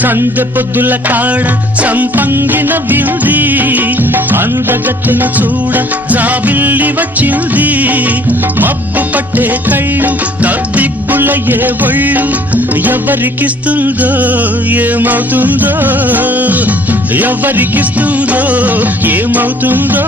సందె పొద్దుల కాడ సంపంగిన వింది అందగత్తెన చూడ జాబిల్లి వచ్చింది మబ్బు పట్టే కళ్ళు తద్దిబ్బుల ఏ ఒళ్ళు ఎవరికిస్తుందో ఏమవుతుందో ఎవరికిస్తుందో ఏమవుతుందో